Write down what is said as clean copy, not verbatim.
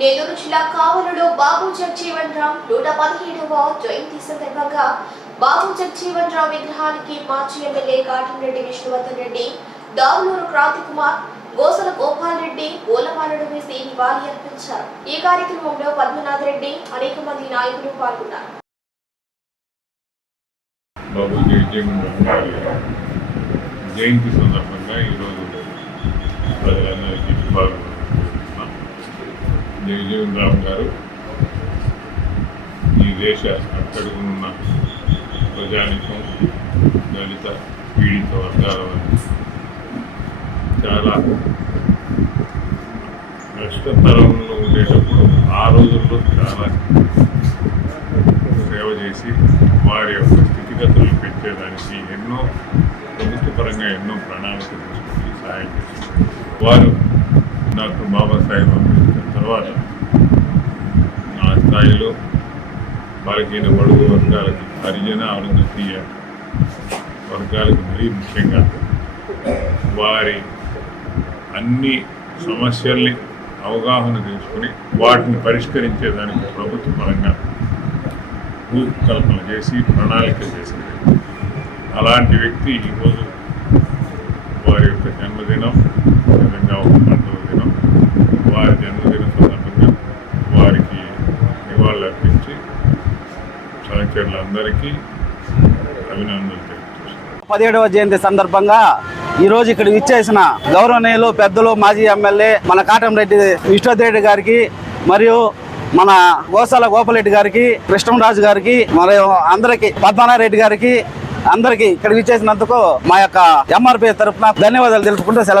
నెల్లూరు జిల్లా కావలిలో బాబు జగజీవన్ రామ్ 117వ జయంతి సందర్భంగా బాబు జగజీవన్ రామ్ విగ్రహానికి మాజీ ఎమ్మెల్యే కాటంరెడ్డి విష్ణువర్ధన్ రెడ్డి, దావులూరు క్రాంతి కుమార్, గోసల గోపాల్ రెడ్డి పూలమాలలు వేసి నివాళి అర్పించారు. ఈ కార్యక్రమంలో పద్మనాథ్ రెడ్డి, అనేక మంది నాయకులు పాల్గొన్నారు. బాబు జగజీవన్ రామ్ జయంతి సందర్భంగా ఈరోజు ప్రజలందరికీ శుభాకాంక్షలు. జగజీవన్ రామ్ గారు ఈ దేశ అట్టడుగునున్న ప్రజానికం, దళిత పీడిత వర్గాల వారికి చాలా కష్టతరంలో ఉండేటప్పుడు ఆ రోజుల్లో చాలా సేవ చేసి వారి యొక్క స్థితిగతులు పెంచేదానికి ఎన్నో ప్రభుత్వ పరంగా ఎన్నో ప్రణాళికలు తీసుకొని సహాయం చేశారు. వారు డాక్టర్ బాబాసాహెబ్ అంబేద్కర్ తర్వాత ఆ స్థాయిలో బలహీన బడుగు వర్గాలకి, హరిజన అరుంధతీయ వర్గాలకు మరీ ముఖ్యంగా వారి అన్ని సమస్యల్ని అవగాహన చేసుకుని వాటిని పరిష్కరించేదానికి ప్రభుత్వ పరంగా రూపకల్పన చేసి ప్రణాళిక చేసింది. అలాంటి వ్యక్తి ఈరోజు వారి యొక్క జన్మదినం నిజంగా ఒక పండుగ దినం. వారి జన్మదిన సందర్భంగా వారికి నివాళులు అర్పించి సహచరులందరికీ అభినందనలు తెలియజేస్తున్నారు. 17వ జయంతి సందర్భంగా ఈరోజు ఇక్కడ విచ్చేసిన గౌరవనీయులు పెద్దలు మాజీ ఎమ్మెల్యే మన కాటంరెడ్డి విష్ణువర్ధన్ గారికి, మరియు మన గోసాల గోపాలరెడ్డి గారికి, కృష్ణరాజు గారికి, మరియు అందరికీ పద్మనాథ్ రెడ్డి గారికి, అందరికీ ఇక్కడ విచ్చేసినందుకు మా యొక్క ఎంఆర్పీ తరఫున ధన్యవాదాలు తెలుపుకుంటూ సెలవు.